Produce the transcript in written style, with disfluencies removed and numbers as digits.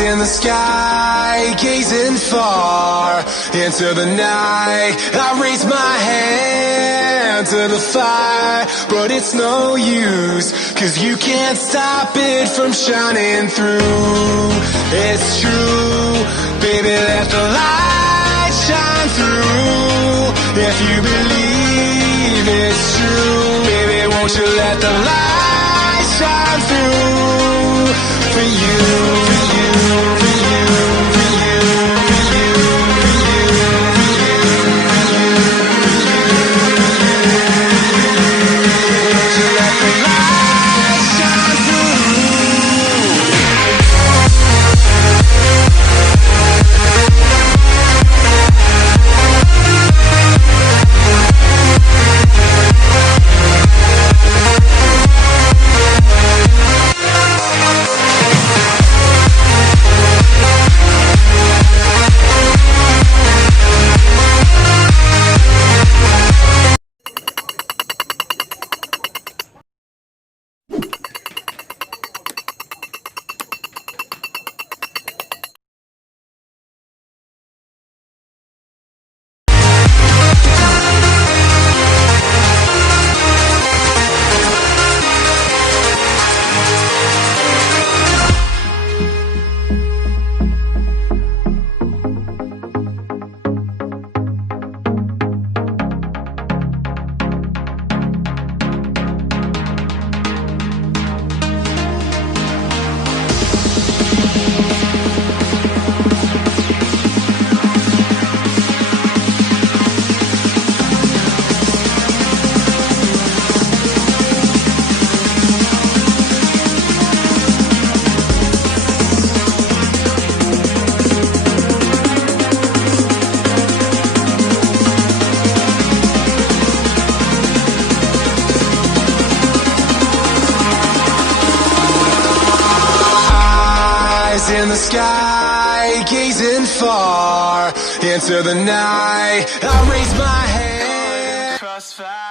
in the sky, gazing far into the night. I raise my hand to the fire, but it's no use, 'cause you can't stop it from shining through. It's true, baby, let the light shine through. If you believe it's true, baby, won't you let the light shine through for you, for you, for you, for you, for you, for you, for you, for you, won't you let the light shine through? In the sky, gazing far into the night. I raise my hand, crossfire.